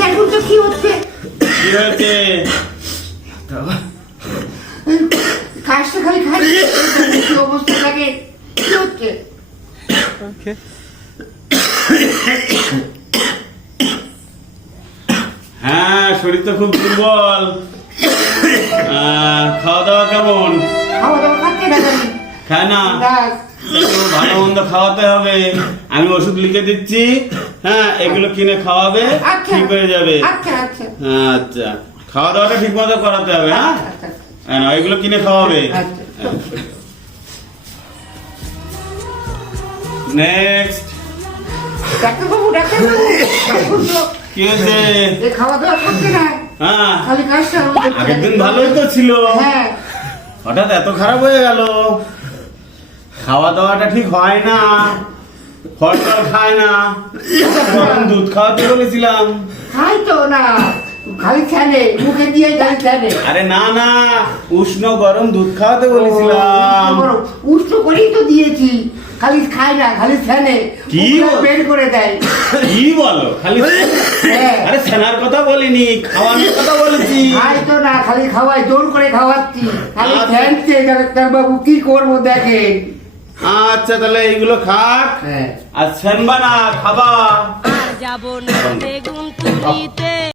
দেখুন তো কি হচ্ছে। কি হয়েছে? কাজটা খালি খাই কি অবস্থা লাগে, কি হচ্ছে? হ্যাঁ, শরীর তো খুব দুর্বল। খাওয়া দাওয়া কেমন? খাওয়া দাওয়া খাচ্ছে না জানি। খায় না? একটু ভালো মন্দ খাওয়াতে হবে। আমি ওষুধ লিখে দিচ্ছি, হ্যাঁ, এগুলো কিনে খাওয়াবে, আচ্ছা। ঠিক হয়ে যাবে। আচ্ছা আচ্ছা আচ্ছা, খাওয়া দাওয়াটা ঠিক মতো করাতে হবে, হ্যাঁ? আচ্ছা, হ্যাঁ, না, এগুলো কিনে খাওয়াবে। আচ্ছা। নেক্সট। ডাক্তারবাবু ডাক্তারবাবু দেখুন তো, কি হয়েছে? এ খাওয়া দাওয়া খাচ্ছে না, হ্যাঁ, খালি কাজটা হচ্ছে। আগের দিন ভালোই তো ছিল, হ্যাঁ হঠাৎ এত খারাপ হয়ে গেল। খাওয়া দাওয়াটা ঠিক হয় না, ফল টল খায় না। গরম দুধ খাওয়াতে বলেছিলাম। খাই তো না, খালি ছানে মুখে দিয়ে খালি ছানে। আরে না না, উষ্ণ গরম দুধ খাওয়াতে বলেছিলাম। উষ্ণ করেই তো দিয়েছি, খালি খায় না, খালি ছানে কি বল? বের করে দেয়। কি বলো? খালি হ্যাঁ। আরে ছানার কথা বলিনি, খাওয়ানোর কথা বলেছি। খাই তো না, খালি খাওয়াই, জোর করে খাওয়াচ্ছি, খালি আচ্ছা। ফ্যানছে। ডাক্তারবাবু কি করবো দেখেন। আচ্ছা, তাহলে এইগুলো খাক, হ্যাঁ আর ছানবা না, খাবা। আর যাব না বেগুন তুলিতে।